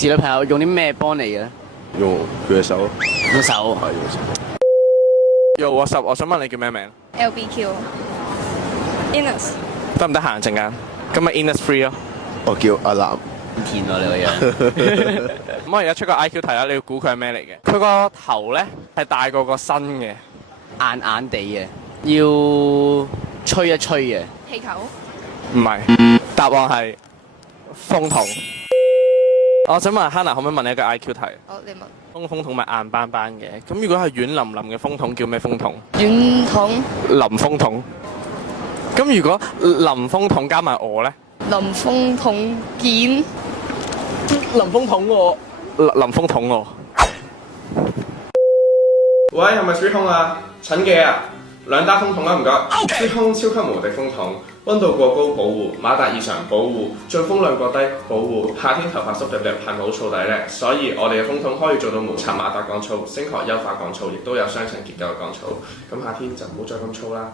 時女朋友用啲咩幫你嘅咧？用佢嘅手，用手。係用手。Yo what's up？我想問你叫咩名？ LBQ Ines 得唔得閒陣間？今日 Ines free 咯。我叫阿南。甜啊你個樣。咁我而家出個 IQ 題啦，你要估佢係咩嚟嘅？佢個頭咧係大過個身嘅，硬硬地嘅，要吹一吹嘅。氣球唔係。答案係風筒。我想問 Hannah 可唔可以問你一個 IQ 題？哦，你問風筒咪硬邦邦嘅，咁如果係軟腍腍嘅風筒叫咩風筒？軟筒林風筒。咁如果林風筒加埋我咧？林風筒劍林風筒喎。林風筒喎。喂，係咪 Sweet Home 啊？陳記啊，2打風筒啊，唔該。Sweet Home 超級無敵風筒，溫度過高保護，馬達異常保護，進風量過低保護，夏天頭髮濕粒粒係冇燥底咧，所以我哋嘅風筒可以做到無刷馬達降噪，升學優化降噪，亦都有雙層結構嘅降噪，咁夏天就唔好再咁燥啦。